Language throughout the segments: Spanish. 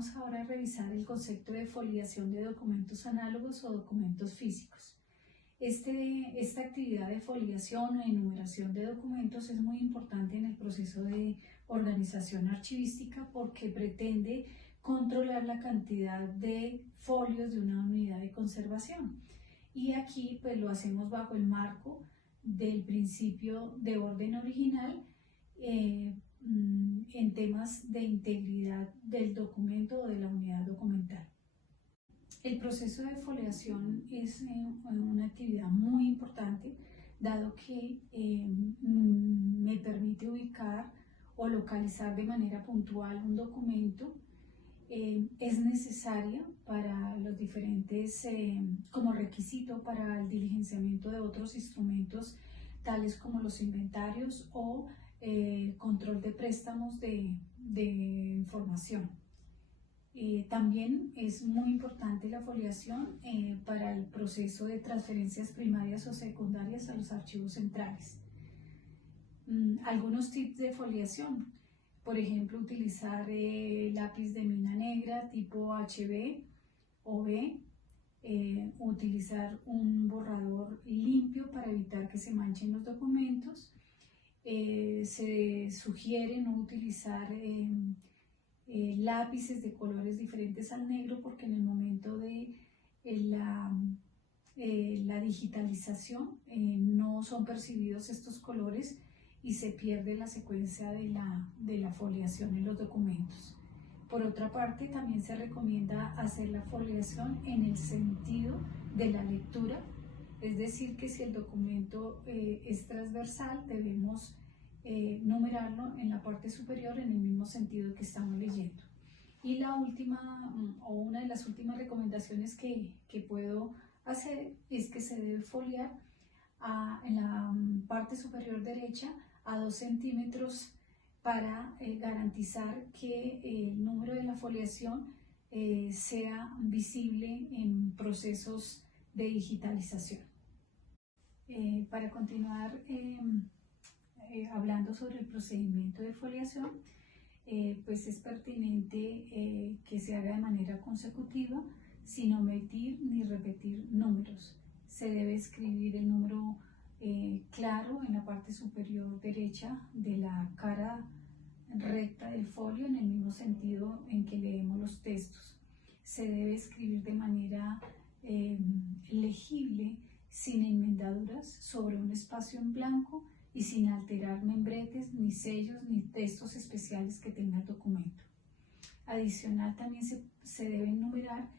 Vamos ahora a revisar el concepto de foliación de documentos análogos o documentos físicos. Esta actividad de foliación o enumeración de documentos es muy importante en el proceso de organización archivística porque pretende controlar la cantidad de folios de una unidad de conservación. Y aquí pues lo hacemos bajo el marco del principio de orden original en temas de integridad del documento o de la unidad documental. El proceso de foliación es una actividad muy importante, dado que me permite ubicar o localizar de manera puntual un documento. Es necesaria para los diferentes, como requisito para el diligenciamiento de otros instrumentos, tales como los inventarios o control de préstamos de información. También es muy importante la foliación para el proceso de transferencias primarias o secundarias a los archivos centrales. Algunos tips de foliación: por ejemplo, utilizar lápiz de mina negra tipo HB o B, utilizar un borrador limpio para evitar que se manchen los documentos. Se sugiere no utilizar lápices de colores diferentes al negro, porque en el momento de la digitalización no son percibidos estos colores y se pierde la secuencia de la foliación en los documentos. Por otra parte, también se recomienda hacer la foliación en el sentido de la lectura, es decir, que si el documento es transversal, debemos numerarlo en la parte superior en el mismo sentido que estamos leyendo. Y la última, o una de las últimas recomendaciones que puedo hacer, es que se debe foliar en la parte superior derecha a 2 centímetros para garantizar que el número de la foliación sea visible en procesos de digitalización. Para continuar hablando sobre el procedimiento de foliación, pues es pertinente que se haga de manera consecutiva, sin omitir ni repetir números. Se debe escribir el número claro en la parte superior derecha de la cara recta del folio, en el mismo sentido en que leemos los textos. Se debe escribir de manera legible, sin enmendaduras, sobre un espacio en blanco y sin alterar membretes, ni sellos, ni textos especiales que tenga el documento. Adicional, también se deben numerar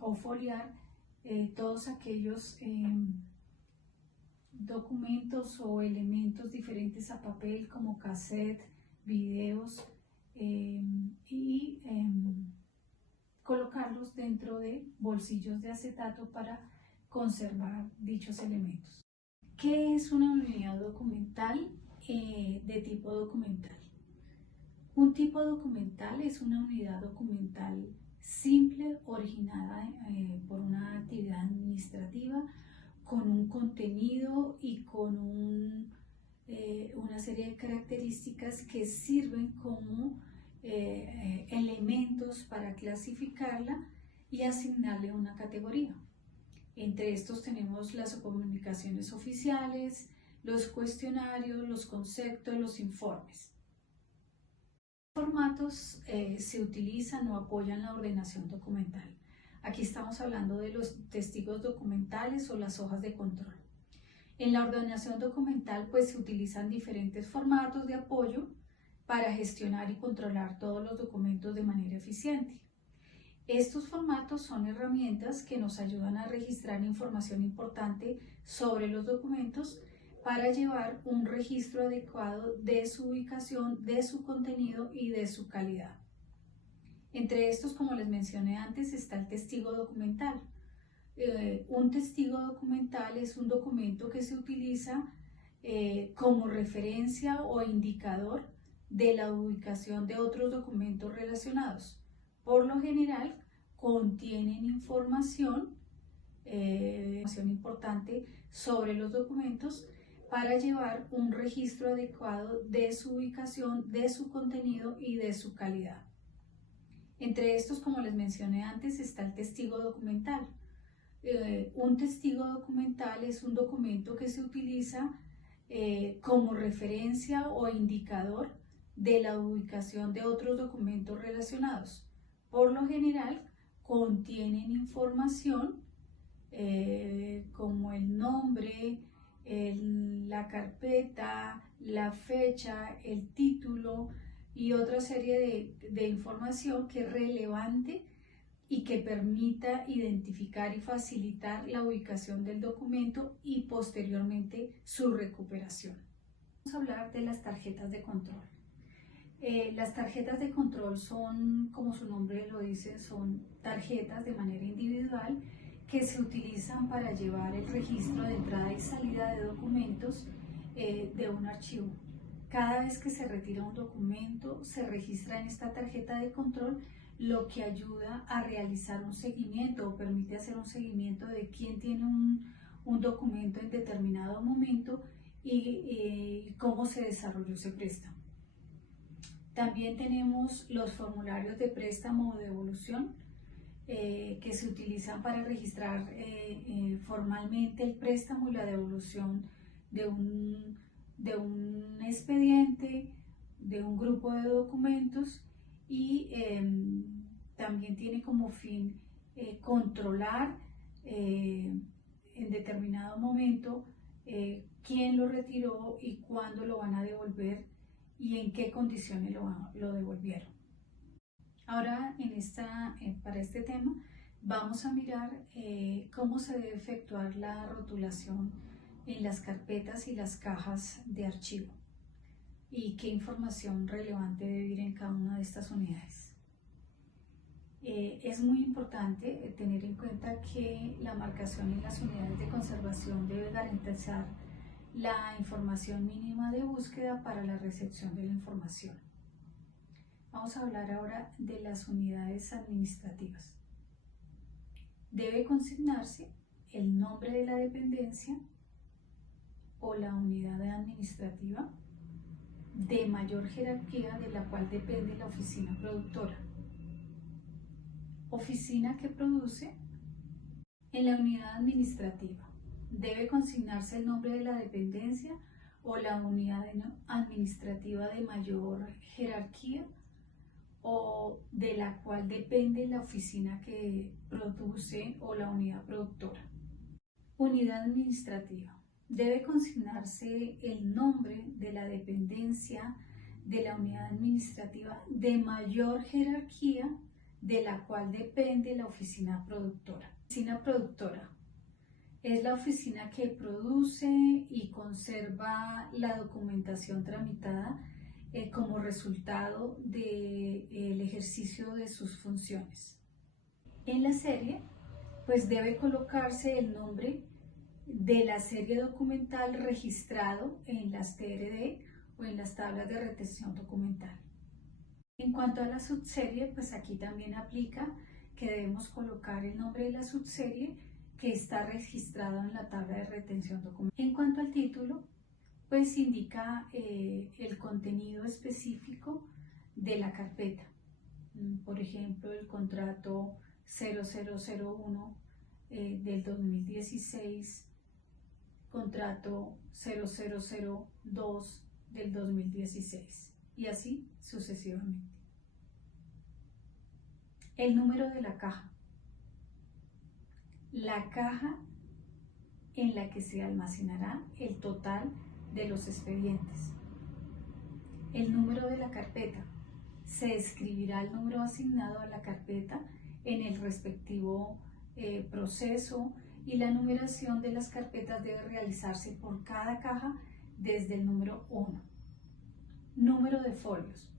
o foliar todos aquellos documentos o elementos diferentes a papel, como cassette, videos, y colocarlos dentro de bolsillos de acetato para conservar dichos elementos. ¿Qué es una unidad documental de tipo documental? Un tipo documental es una unidad documental simple, originada por una actividad administrativa, con un contenido y con una serie de características que sirven como elementos para clasificarla y asignarle una categoría. Entre estos tenemos las comunicaciones oficiales, los cuestionarios, los conceptos, los informes. ¿Qué formatos se utilizan o apoyan la ordenación documental? Aquí estamos hablando de los testigos documentales o las hojas de control. En la ordenación documental pues se utilizan diferentes formatos de apoyo para gestionar y controlar todos los documentos de manera eficiente. Estos formatos son herramientas que nos ayudan a registrar información importante sobre los documentos para llevar un registro adecuado de su ubicación, de su contenido y de su calidad. Entre estos, como les mencioné antes, está el testigo documental. Un testigo documental es un documento que se utiliza como referencia o indicador de la ubicación de otros documentos relacionados. Por lo general, contienen información importante sobre los documentos para llevar un registro adecuado de su ubicación, de su contenido y de su calidad. Entre estos, como les mencioné antes, está el testigo documental. Un testigo documental es un documento que se utiliza como referencia o indicador de la ubicación de otros documentos relacionados. Por lo general, contienen información como el nombre, la carpeta, la fecha, el título y otra serie de información que es relevante y que permita identificar y facilitar la ubicación del documento y posteriormente su recuperación. Vamos a hablar de las tarjetas de control. Las tarjetas de control son, como su nombre lo dice, son tarjetas de manera individual que se utilizan para llevar el registro de entrada y salida de documentos de un archivo. Cada vez que se retira un documento, se registra en esta tarjeta de control, lo que ayuda a realizar un seguimiento o permite hacer un seguimiento de quién tiene un documento en determinado momento y cómo se desarrolló ese préstamo. También tenemos los formularios de préstamo o devolución que se utilizan para registrar formalmente el préstamo y la devolución de un expediente, de un grupo de documentos y también tiene como fin controlar en determinado momento quién lo retiró y cuándo lo van a devolver y en qué condiciones lo devolvieron. Ahora para este tema vamos a mirar cómo se debe efectuar la rotulación en las carpetas y las cajas de archivo y qué información relevante debe ir en cada una de estas unidades. Es muy importante tener en cuenta que la marcación en las unidades de conservación debe garantizar la información mínima de búsqueda para la recepción de la información. Vamos a hablar ahora de las unidades administrativas. Debe consignarse el nombre de la dependencia o la unidad administrativa de mayor jerarquía de la cual depende la oficina productora. Oficina que produce. En la unidad administrativa debe consignarse el nombre de la dependencia o la unidad administrativa de mayor jerarquía o de la cual depende la oficina que produce o la unidad productora. Unidad administrativa. Debe consignarse el nombre de la dependencia de la unidad administrativa de mayor jerarquía de la cual depende la oficina productora. Oficina productora es la oficina que produce y conserva la documentación tramitada como resultado del ejercicio de sus funciones. En la serie, pues debe colocarse el nombre de la serie documental registrado en las TRD o en las tablas de retención documental. En cuanto a la subserie, pues aquí también aplica que debemos colocar el nombre de la subserie que está registrado en la tabla de retención documental. En cuanto al título, pues indica el contenido específico de la carpeta. Por ejemplo, el contrato 0001 del 2016, contrato 0002 del 2016 y así sucesivamente. El número de la caja. La caja en la que se almacenará el total de los expedientes. El número de la carpeta. Se escribirá el número asignado a la carpeta en el respectivo proceso y la numeración de las carpetas debe realizarse por cada caja desde el número 1. Número de folios.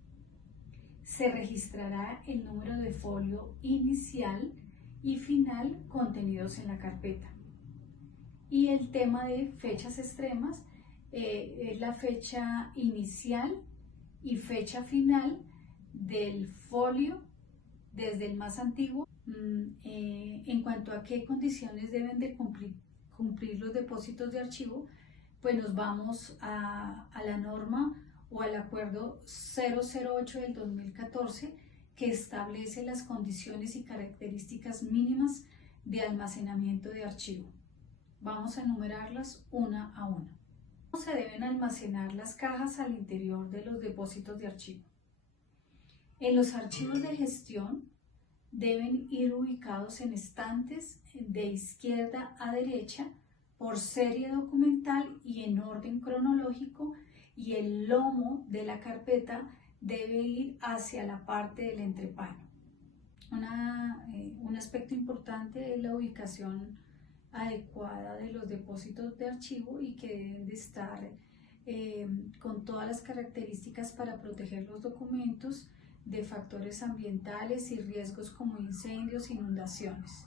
Se registrará el número de folio inicial y final contenidos en la carpeta. Y el tema de fechas extremas es la fecha inicial y fecha final del folio desde el más antiguo. En cuanto a qué condiciones deben de cumplir los depósitos de archivo, pues nos vamos a la norma o al acuerdo 008 del 2014 que establece las condiciones y características mínimas de almacenamiento de archivo. Vamos a enumerarlas una a una. ¿Cómo se deben almacenar las cajas al interior de los depósitos de archivo? En los archivos de gestión deben ir ubicados en estantes de izquierda a derecha por serie documental y en orden cronológico, y el lomo de la carpeta debe ir hacia la parte del entrepano. Un aspecto importante es la ubicación adecuada de los depósitos de archivo y que deben de estar con todas las características para proteger los documentos de factores ambientales y riesgos como incendios e inundaciones,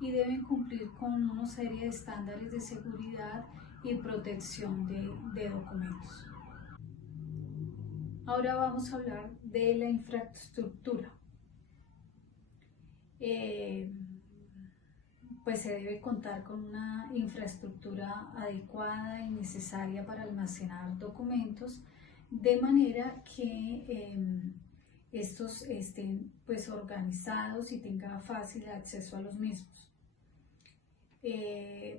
y deben cumplir con una serie de estándares de seguridad y protección de documentos. Ahora vamos a hablar de la infraestructura. Pues se debe contar con una infraestructura adecuada y necesaria para almacenar documentos, de manera que estos estén pues organizados y tenga fácil acceso a los mismos.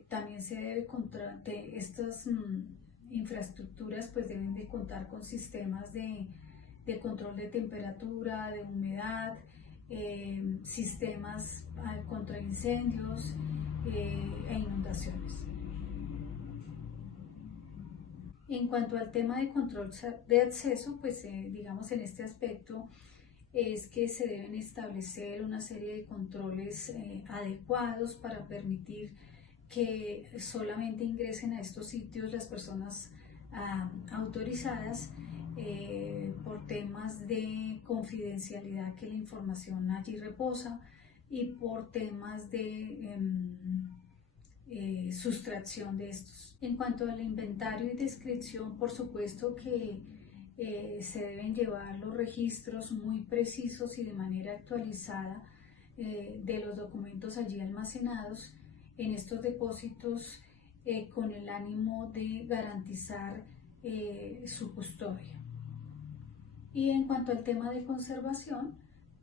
También se debe contar de estas infraestructuras, pues deben de contar con sistemas de control de temperatura, de humedad, sistemas contra incendios e inundaciones. En cuanto al tema de control de acceso, pues digamos en este aspecto es que se deben establecer una serie de controles adecuados para permitir que solamente ingresen a estos sitios las personas autorizadas, por temas de confidencialidad, que la información allí reposa, y por temas de sustracción de estos. En cuanto al inventario y descripción, por supuesto que se deben llevar los registros muy precisos y de manera actualizada de los documentos allí almacenados en estos depósitos, con el ánimo de garantizar su custodia. Y en cuanto al tema de conservación,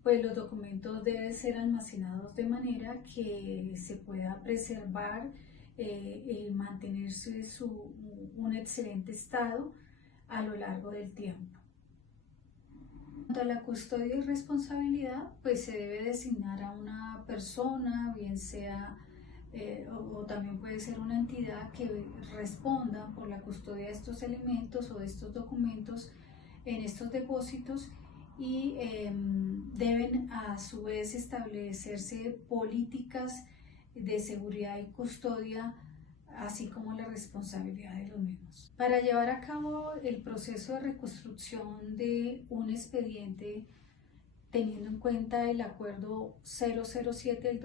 pues los documentos deben ser almacenados de manera que se pueda preservar y mantenerse un excelente estado a lo largo del tiempo. En cuanto a la custodia y responsabilidad, pues se debe designar a una persona, bien sea o también puede ser una entidad que responda por la custodia de estos elementos o de estos documentos en estos depósitos, y deben a su vez establecerse políticas de seguridad y custodia, así como la responsabilidad de los mismos. Para llevar a cabo el proceso de reconstrucción de un expediente, teniendo en cuenta el acuerdo 007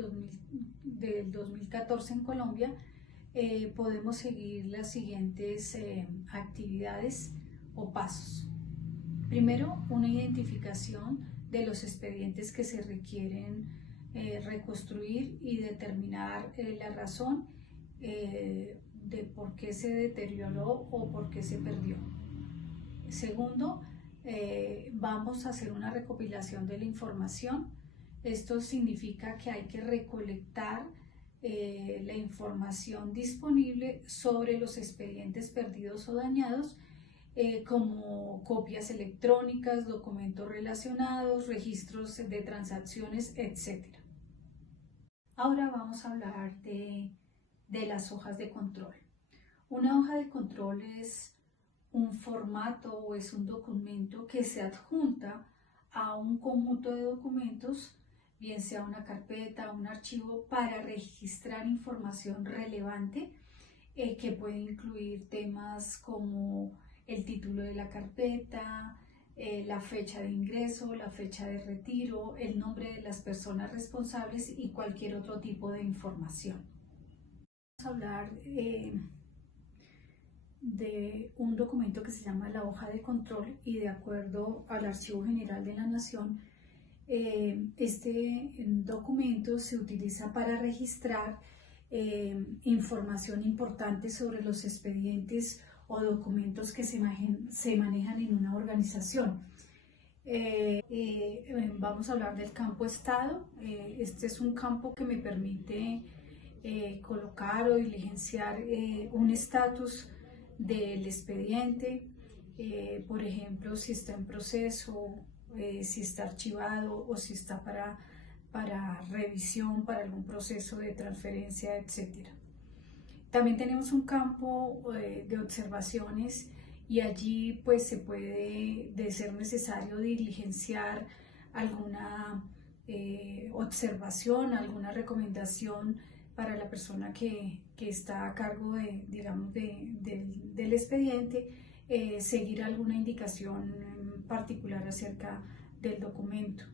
del 2014 en Colombia, podemos seguir las siguientes actividades o pasos. Primero, una identificación de los expedientes que se requieren reconstruir y determinar la razón de por qué se deterioró o por qué se perdió. Segundo, vamos a hacer una recopilación de la información. Esto significa que hay que recolectar la información disponible sobre los expedientes perdidos o dañados, como copias electrónicas, documentos relacionados, registros de transacciones, etc. Ahora vamos a hablar de las hojas de control. Una hoja de control es un formato o es un documento que se adjunta a un conjunto de documentos, bien sea una carpeta o un archivo, para registrar información relevante, que puede incluir temas como el título de la carpeta, la fecha de ingreso, la fecha de retiro, el nombre de las personas responsables y cualquier otro tipo de información. Vamos a hablar de un documento que se llama la hoja de control, y de acuerdo al Archivo General de la Nación, este documento se utiliza para registrar información importante sobre los expedientes o documentos que se manejan en una organización. Vamos a hablar del campo estado. Este es un campo que me permite colocar o diligenciar un estatus del expediente, por ejemplo, si está en proceso, si está archivado o si está para revisión, para algún proceso de transferencia, etcétera. También tenemos un campo de observaciones y allí pues se puede, de ser necesario, diligenciar alguna observación, alguna recomendación para la persona que está a cargo de, digamos, del expediente, seguir alguna indicación particular acerca del documento.